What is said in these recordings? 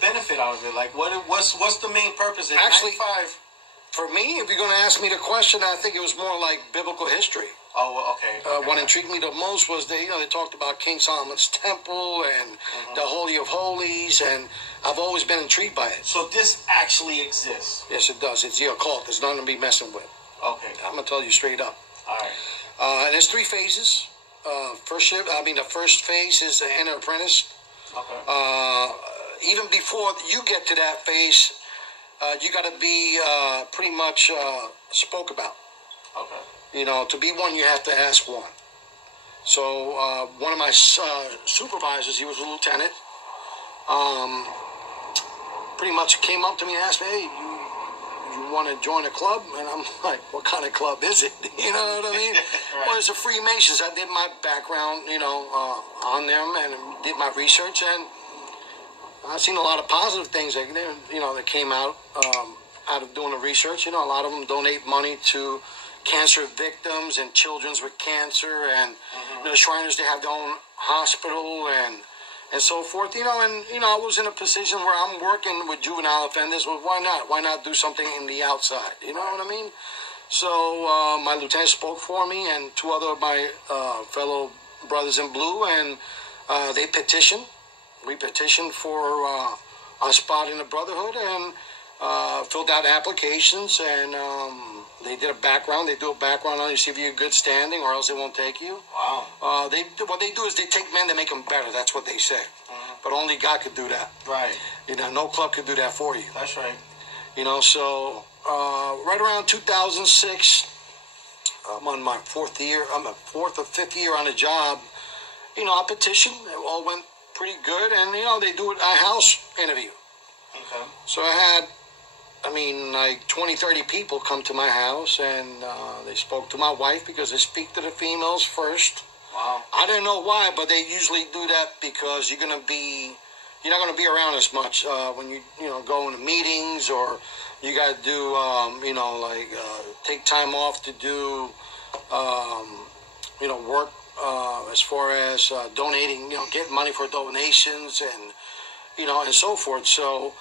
benefit out of it? Like, what's the main purpose? Actually, 95. For me, if you're going to ask me the question, I think it was more like biblical history. Oh, well, okay. What intrigued me the most was they talked about King Solomon's temple and the Holy of Holies, and I've always been intrigued by it. So this actually exists? Yes, it does. It's the occult. There's nothing to be messing with. Okay. I'm going to tell you straight up. All right. And there's 3 phases. The first phase is the inner apprentice. Okay. Even before you get to that phase, you got to be pretty much spoke about. Okay. To be one, you have to ask one. So one of my supervisors, he was a lieutenant, pretty much came up to me and asked me, hey, you want to join a club? And I'm like, what kind of club is it? You know what I mean? Right. Well, it's a Freemasons. I did my background, on them and did my research, and I've seen a lot of positive things that, that came out of doing the research. A lot of them donate money to cancer victims and children with cancer, and the Shriners, they have their own hospital and so forth. And I was in a position where I'm working with juvenile offenders. Well, why not? Why not do something in the outside? You know what I mean? So my lieutenant spoke for me and 2 other of my fellow brothers in blue, and they petitioned. We petitioned for a spot in the Brotherhood, and filled out applications, and they did a background. They do a background on you, see if you're in good standing, or else they won't take you. Wow. What they do is they take men to make them better. That's what they say. But only God could do that. Right. No club could do that for you. That's right. So right around 2006, I'm on my 4th year. I'm a 4th or 5th year on the job. I petitioned. It all went pretty good, and they do a house interview. Okay. So I had, like 20, 30 people come to my house, and they spoke to my wife because they speak to the females first. Wow. I didn't know why, but they usually do that because you're not going to be around as much when you go into meetings, or you got to do take time off to do work as far as donating, getting money for donations and and so forth. So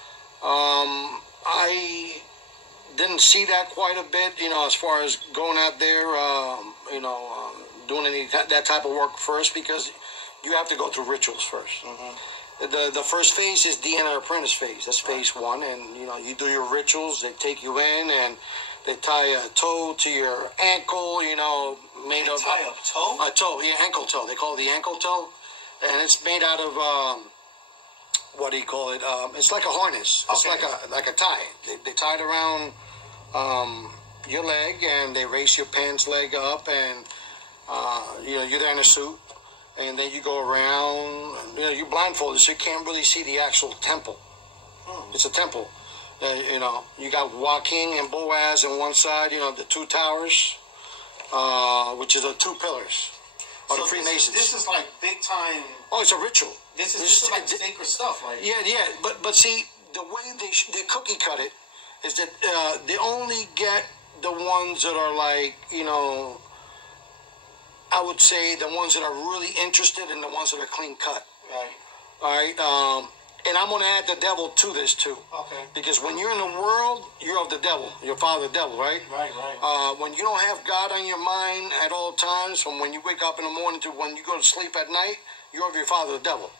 I didn't see that quite a bit, as far as going out there, doing that type of work first, because you have to go through rituals first. The first phase is the inner apprentice phase. That's phase 1, and you do your rituals. They take you in, and they tie a toe to your ankle, made of tie a toe? A toe, yeah, ankle toe. They call it the ankle toe, and it's made out of what do you call it? It's like a harness. It's like a tie. They tie it around your leg, and they raise your pants leg up, and you're there in a suit, and then you go around. And, you're blindfolded, so you can't really see the actual temple. It's a temple. You got Joaquin and Boaz on one side. The 2 towers, which is the 2 pillars. So the Freemasons. This is like big time. Oh, it's a ritual. This is like sacred stuff, like. Yeah. But see, the way they cookie cut it is that they only get the ones that are like, I would say the ones that are really interested, and the ones that are clean cut. Right. All right. And I'm going to add the devil to this too. Okay. Because when you're in the world, you're of the devil. Your father, the devil, right? Right. When you don't have God on your mind at all times, from when you wake up in the morning to when you go to sleep at night, you're of your father, the devil.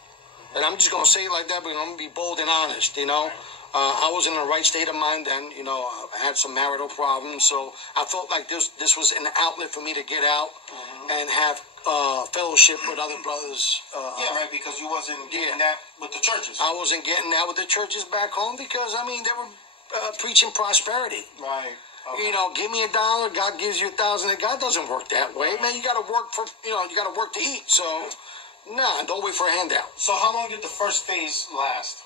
And I'm just going to say it like that, but I'm going to be bold and honest, Right. I was in the right state of mind then. I had some marital problems, so I felt like this was an outlet for me to get out and have fellowship with other brothers. Right, because you wasn't getting that with the churches. I wasn't getting that with the churches back home because, they were preaching prosperity. Right. Okay. Give me $1, God gives you 1,000. God doesn't work that way, man. You got to work for, you got to work to eat. So, nah, don't wait for a handout. So how long did the first phase last?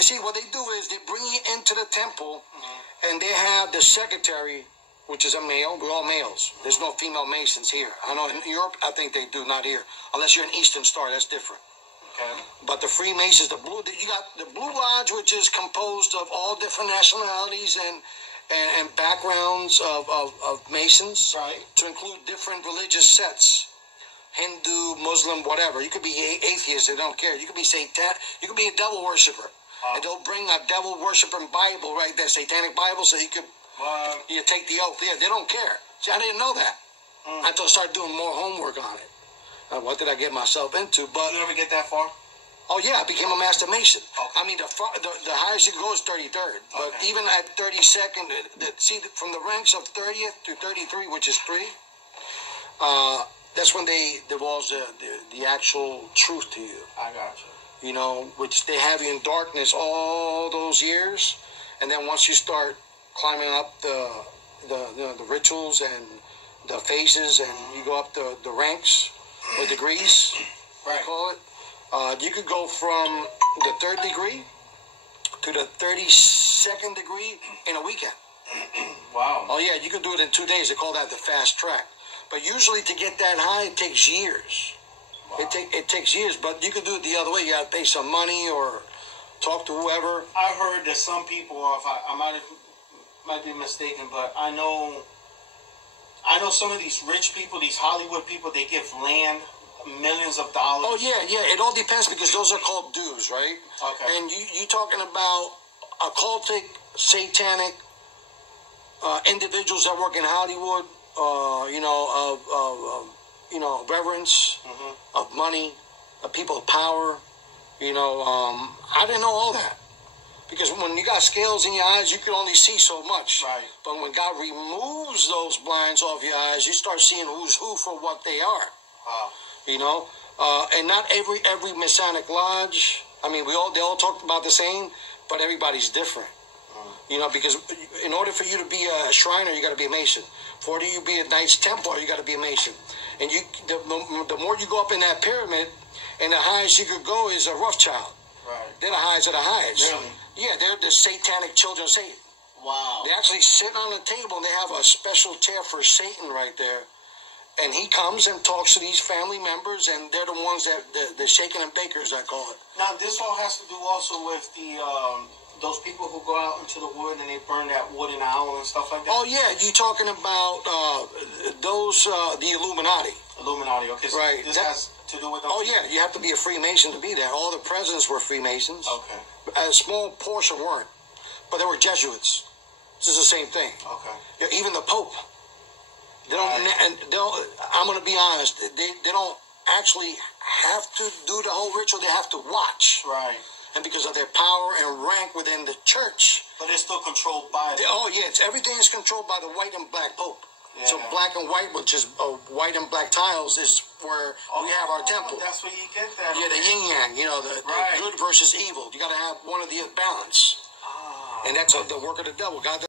See, what they do is they bring you into the temple, and they have the secretary, which is a male. We're all males. There's no female Masons here. I know in Europe, I think they do, not here. Unless you're an Eastern Star, that's different. Okay. But the Freemasons, you got the Blue Lodge, which is composed of all different nationalities and backgrounds of Masons, right, to include different religious sets. Hindu, Muslim, whatever. You could be atheist, they don't care. You could be Satan. You could be a devil worshiper. And they'll bring a devil worshiping Bible, right? That satanic Bible, so you could you take the oath. Yeah, they don't care. See, I didn't know that until I started doing more homework on it. What did I get myself into? But you ever get that far? Oh yeah, I became a master mason. Okay. I mean, the highest you can go is 33rd. But even at 32nd, see, from the ranks of 30th to 33, which is 3, that's when they divulge the actual truth to you. I got you. You know, which they have you in darkness all those years, and then once you start climbing up the rituals and the phases, and you go up the ranks or degrees, right? They call it. You could go from the 3rd degree to the 32nd degree in a weekend. Wow. Oh yeah, you could do it in 2 days. They call that the fast track. But usually to get that high, it takes years. Wow. It takes years, but you could do it the other way. You got to pay some money or talk to whoever. I heard that some people, if I might be mistaken, but I know some of these rich people, these Hollywood people, they give land, millions of dollars. Oh yeah. It all depends because those are called dues, right? Okay. And you talking about occultic, satanic individuals that work in Hollywood, reverence, of money, of people of power. I didn't know all that. Because when you got scales in your eyes, you can only see so much. Right. But when God removes those blinds off your eyes, you start seeing who's who for what they are. Wow. And not every Masonic lodge. I mean, they all talk about the same, but everybody's different. Because in order for you to be a Shriner, you got to be a Mason. For you to be a Knights Templar, you got to be a Mason. And the more you go up in that pyramid, and the highest you could go is a Rothschild. Right. They're the highest of the highest. Really? Yeah, they're the satanic children of Satan. Wow. They actually sit on the table, and they have a special chair for Satan right there. And he comes and talks to these family members, and they're the ones the shaking and bakers, I call it. Now, this all has to do also with those people who go out into the wood and they burn that wooden owl and stuff like that? Oh, yeah. You're talking about the Illuminati. Illuminati, okay. So right. This has to do with them? Oh, yeah. You have to be a Freemason to be there. All the presidents were Freemasons. Okay. A small portion weren't. But they were Jesuits. This is the same thing. Okay. Yeah, even the Pope. They don't, and I'm going to be honest, they don't actually have to do the whole ritual. They have to watch. Right. And because of their power and rank within the church. But it's still controlled by them. Oh, yeah. Everything is controlled by the white and black Pope. Yeah. So black and white, which is white and black tiles, is where we have our temple. That's where you get that. Yeah, the yin-yang, the good versus evil. You got to have one of the balance. And that's the work of the devil. God